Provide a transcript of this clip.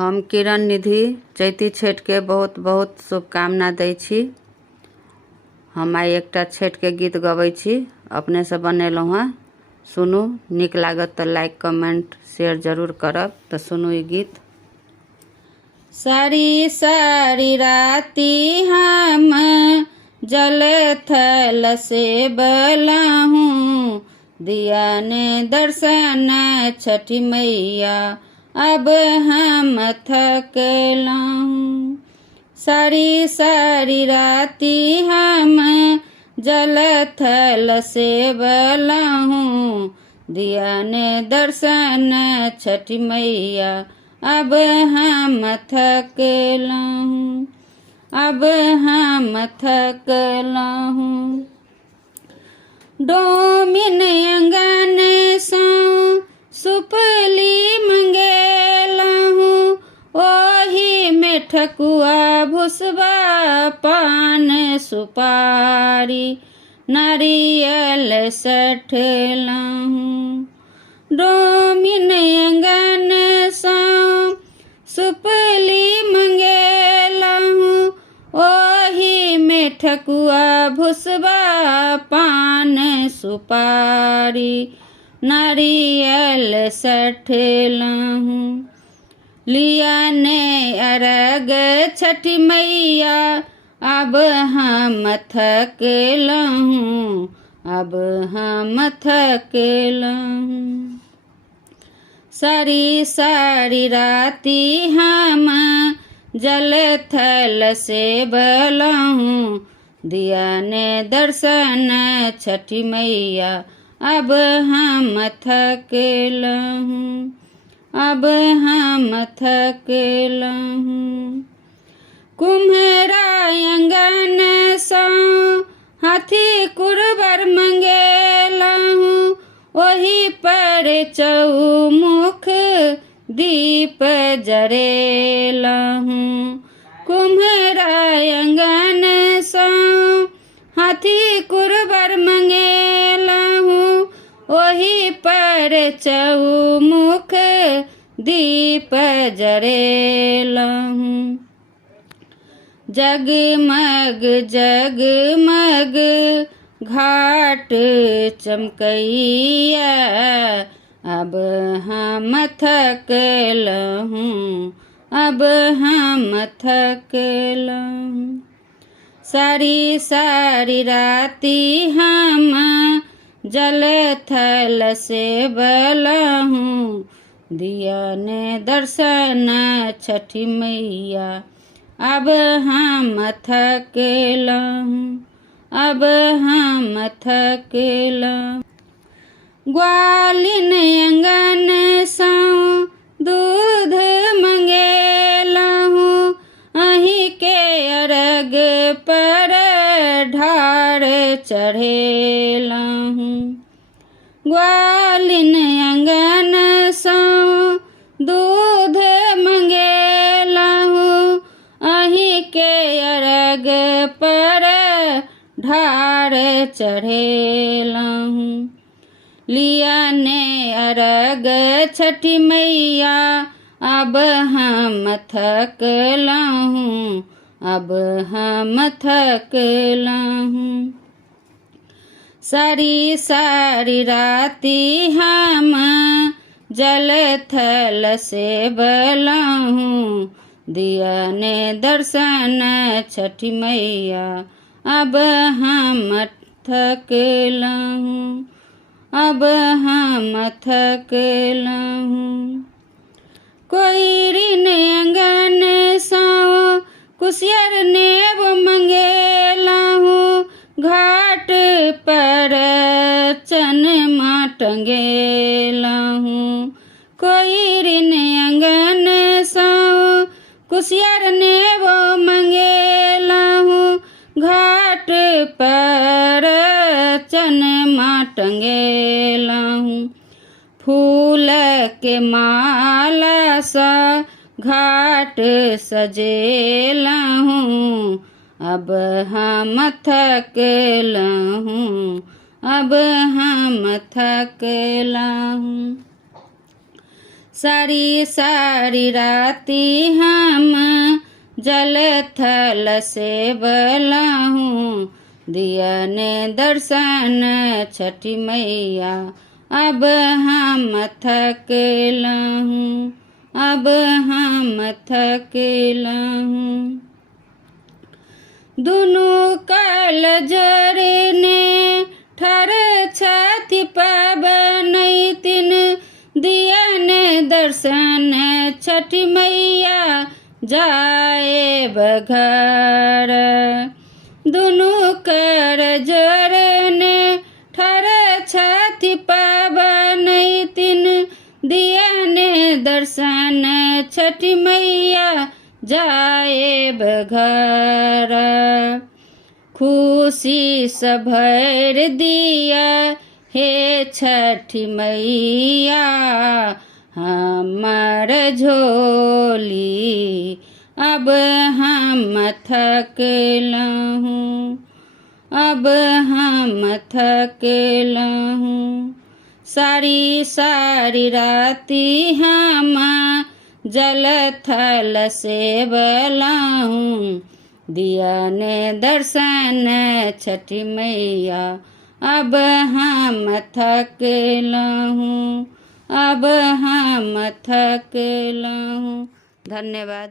हम किरण निधि चैती छठ के बहुत बहुत शुभकामना दै छी। हम आई एकटा छठ के गीत गबै छी, अपने से बनेलहुँ हैं। सुनू, नीक लागत तो लाइक कमेंट शेयर जरूर करब। तो सुनू ई गीत। सारी सारी राती हम जल थल से बलाहूँ, दिया ने दर्शन छठी मैया अब हम थकलाहूँ। सारी सारी राती हम जल थल से बलाहूँ, दिया ने दर्शन छठी मैया अब हम थकलाहूँ, अब हम थकलाहूँ। डोमिन अंगन सो सुपली मंगेलाहूँ, ओही में ठकुआ भुसबा पान सुपारी नारियल सठलाहूँ। डोमिन अंगन सो सुपली मंगेलाहूँ, ओही में ठकुआ भुसबा पान सुपारी नारियल सठलाहूँ। लिया ने अरग छठी मैया अब हम थकलाहूँ, अब हम थकलाहूँ। सारी सारी राती हम जल थल से बलाहूँ, दिया ने दर्शन छठी मैया अब हम थकलाहूँ, अब हम थकलाहूँ। कुम्हरा अंगन सो हाथी कुरबर मंगेलाहूँ, ओही पर चौमुख दीप जरेलाहूँ। कुम्हरा अंगन सो हाथी कुरबर मंगेलाहूँ, ओही पर चौमुख दीप जरेलाहूँ। जगमग जगमग घाट चमकैया अब हम थकलाहूँ, अब हम थकलाहूँ। सारी सारी राती हम जल थल से बलाहूँ, दिया ने दर्शन छठी मैया अब हम थकलाहूँ, अब हम थकलाहूँ। ग्वालिन अंगन सो दूध मंगेलाहूँ, अही के अरग पर ढार चढ़ेलाहूँ। ग्वालिन अंगन सो दूध मंगेलाहूँ, अही के अरग पर ढार चढ़ेलाहूँ। लिया ने अरग छठी मैया अब हम थकलाहूँ, अब हम थकलाहूँ। सारी सारी राती हम जल थल से बलाहूँ, दिया ने दर्शन छठी मैया अब हम थकलाहूँ, अब हम थकलाहूँ। कोइरिन अंगन सो कुसियर नेब मंगेलाहूँ, घाट पर चनमा टंगेलाहूँ। कोइरिन अंगन सो कुसियर नेब मंगेलाहूँ, घाट पर चनमा टंगेलाहूँ। फूल के माला सा घाट सजेलाहूँ, अब हम थकलाहूँ, अब हम थकलाहूँ। सारी सारी राती हम जल थल से बलाहूँ, दिया ने दर्शन छठी मैया, अब हम थकलहूँ, अब हम थकलहूँ। दुनू काल जोड़ने ठर छथि पाबनैतिन, दिया ने दर्शन छठी मैया जाए बघर। दुनू कर जोड़ने ठर छथि पाबनैतिन, दिया ने दर्शन छठी मैया जाए बघर। खुशी से भर दिया हे छठी मैया, हमर झोली, अब हम थकलहूँ, अब हम थकलहूँ। सारी सारी राती हम जल थल से बलाहूँ, दिया ने दर्शन छठी मैया, अब हम थकलहूँ, अब हम थकलहूँ। धन्यवाद।